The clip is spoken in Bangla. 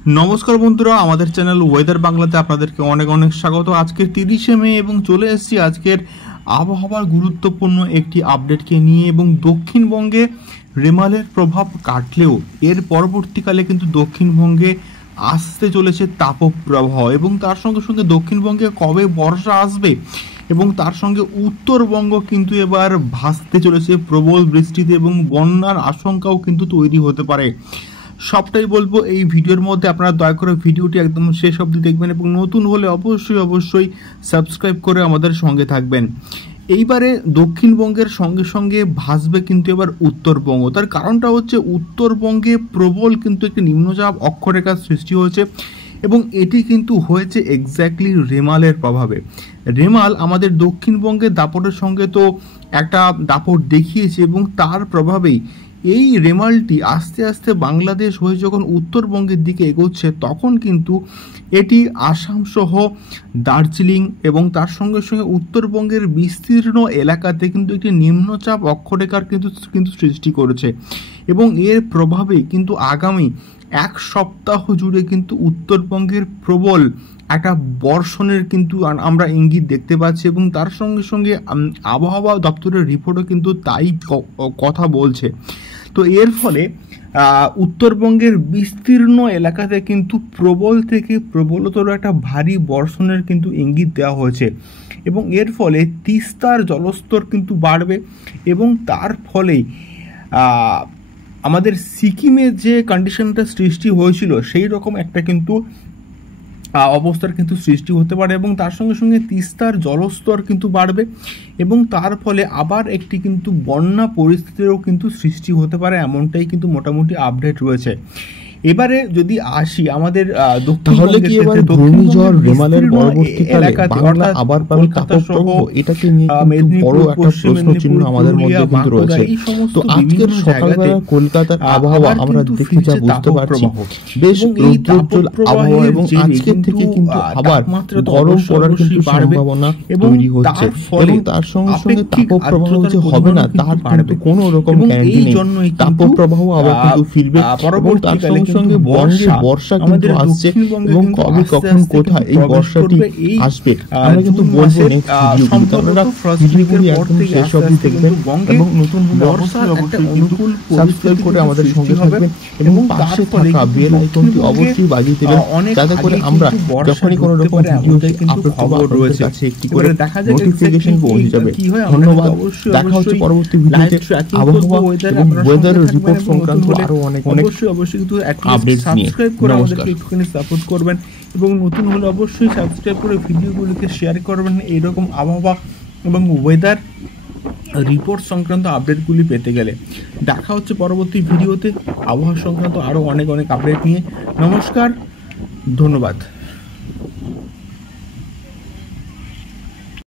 নমস্কার বন্ধুরা, আমাদের চ্যানেল ওয়েদার বাংলাতে আপনাদেরকে অনেক অনেক স্বাগত। আজকের 30শে মে এবং চলে এসেছি আজকের আবহাওয়ার গুরুত্বপূর্ণ একটি আপডেটকে নিয়ে। এবং দক্ষিণবঙ্গে রেমালের প্রভাব কাটলেও এর পরবর্তীকালে কিন্তু দক্ষিণবঙ্গে আসতে চলেছে তাপপ্রবাহ, এবং তার সঙ্গে সঙ্গে দক্ষিণবঙ্গে কবে বর্ষা আসবে এবং তার সঙ্গে উত্তরবঙ্গ কিন্তু এবার ভাসতে চলেছে প্রবল বৃষ্টিতে, এবং বন্যার আশঙ্কাও কিন্তু তৈরি হতে পারে। সবটাই বলবো এই ভিডিওর মধ্যে। আপনারা দয়া করে ভিডিওটি একদম শেষ অবধি দেখবেন এবং নতুন হলে অবশ্যই সাবস্ক্রাইব করে আমাদের সঙ্গে থাকবেন। এইবারে দক্ষিণবঙ্গের সঙ্গে সঙ্গে ভাসবে কিন্তু এবার উত্তরবঙ্গ। তার কারণটা হচ্ছে উত্তরবঙ্গে প্রবল কিন্তু একটি নিম্নচাপ অক্ষরেখার সৃষ্টি হয়েছে, এবং এটি কিন্তু হয়েছে এক্স্যাক্টলি রেমালের প্রভাবে। রেমাল আমাদের দক্ষিণবঙ্গের দাপটের সঙ্গে তো একটা দাপট দেখিয়েছে, এবং তার প্রভাবেই এই রেমালটি আস্তে আস্তে বাংলাদেশ হয়ে যখন উত্তরবঙ্গের দিকে এগোচ্ছে, তখন কিন্তু এটি আসাম সহ দার্জিলিং এবং তার সঙ্গে সঙ্গে উত্তরবঙ্গের বিস্তীর্ণ এলাকাতে কিন্তু একটি নিম্নচাপ অক্ষরেখার কিন্তু সৃষ্টি করেছে। এবং এর প্রভাবে কিন্তু আগামী এক সপ্তাহ জুড়ে কিন্তু উত্তরবঙ্গের প্রবল একটা বর্ষণের কিন্তু আমরা ইঙ্গিত দেখতে পাচ্ছি, এবং তার সঙ্গে সঙ্গে আবহাওয়া দপ্তরের রিপোর্টও কিন্তু তাই কথা বলছে। তো এর ফলে উত্তরবঙ্গের বিস্তীর্ণ এলাকাতে কিন্তু প্রবল থেকে প্রবলতর একটা ভারী বর্ষণের কিন্তু ইঙ্গিত দেওয়া হয়েছে, এবং এর ফলে তিস্তার জলস্তর কিন্তু বাড়বে, এবং তার ফলেই আমাদের সিকিমের যে কন্ডিশনটা সৃষ্টি হয়েছিল সেই রকম একটা কিন্তু অবস্থার কিন্তু সৃষ্টি হতে পারে, এবং তার সঙ্গে সঙ্গে তিস্তার জলস্তর কিন্তু বাড়বে, এবং তার ফলে আবার একটি কিন্তু বন্যা পরিস্থিতিরও কিন্তু সৃষ্টি হতে পারে, এমনটাই কিন্তু মোটামুটি আপডেট রয়েছে। এবারে যদি আসি আমাদের তাহলে কি এবার ঘূর্ণিঝড় রেমালের পরবর্তীকালে বাংলা আবার পাবে তাপপ্রবাহ, এটাকে নিয়ে কিন্তু বড় একটা প্রশ্ন চিহ্ন আমাদের মধ্যে কিন্তু রয়েছে। তো আজকের সকালবেলা কলকাতার আবহাওয়া আমরা দেখে যা বুঝতে পারছি, বেশ রৌদ্রোজ্জ্বল আবহাওয়া, এবং আজকের থেকে কিন্তু আবার গরম পড়ার কিন্তু সম্ভাবনা তৈরি হচ্ছে, এবং তার সঙ্গে সঙ্গে তাপপ্রবাহ যে হবে না তার কিন্তু কোনো রকম গ্যারান্টি নেই। তাপপ্রবাহ আবার কিন্তু ফিরবে, এবং তার সঙ্গে সঙ্গে বর্ষা কিন্তু আসছে, এবং কবে কখন কোথায় এই বর্ষাটি আসবে আমরা কিন্তু বলবো নেক্সট ভিডিওগুলোতে। আপনারা ভিডিওগুলি একদম শেষ অবধি দেখবেন, এবং নতুন হলে অবশ্যই অনুকূল সাবস্ক্রাইব করে আমাদের সঙ্গে থাকবেন, এবং পাশে থাকা বেল আইকনটি অবশ্যই বাজিয়ে দেবেন, যাতে করে আমরা যখনই কোনো রকম ভিডিও আপলোড করব আপনাদের কাছে একটি করে নোটিফিকেশন পৌঁছে যাবে। ধন্যবাদ, দেখা হচ্ছে পরবর্তী ভিডিওতে আবহাওয়া এবং ওয়েদার রিপোর্ট সংক্রান্ত আরো অনেক অবশ্যই কিন্তু সাবস্ক্রাইব করে আমাদেরকে একটুখানি সাপোর্ট করবেন, এবং নতুন হলে অবশ্যই সাবস্ক্রাইব করে ভিডিওগুলিকে শেয়ার করবেন এইরকম আবহাওয়া এবং ওয়েদার রিপোর্ট সংক্রান্ত আপডেটগুলি পেতে গেলে। দেখা হচ্ছে পরবর্তী ভিডিওতে আবহাওয়া সংক্রান্ত আরও অনেক আপডেট নিয়ে। নমস্কার, ধন্যবাদ।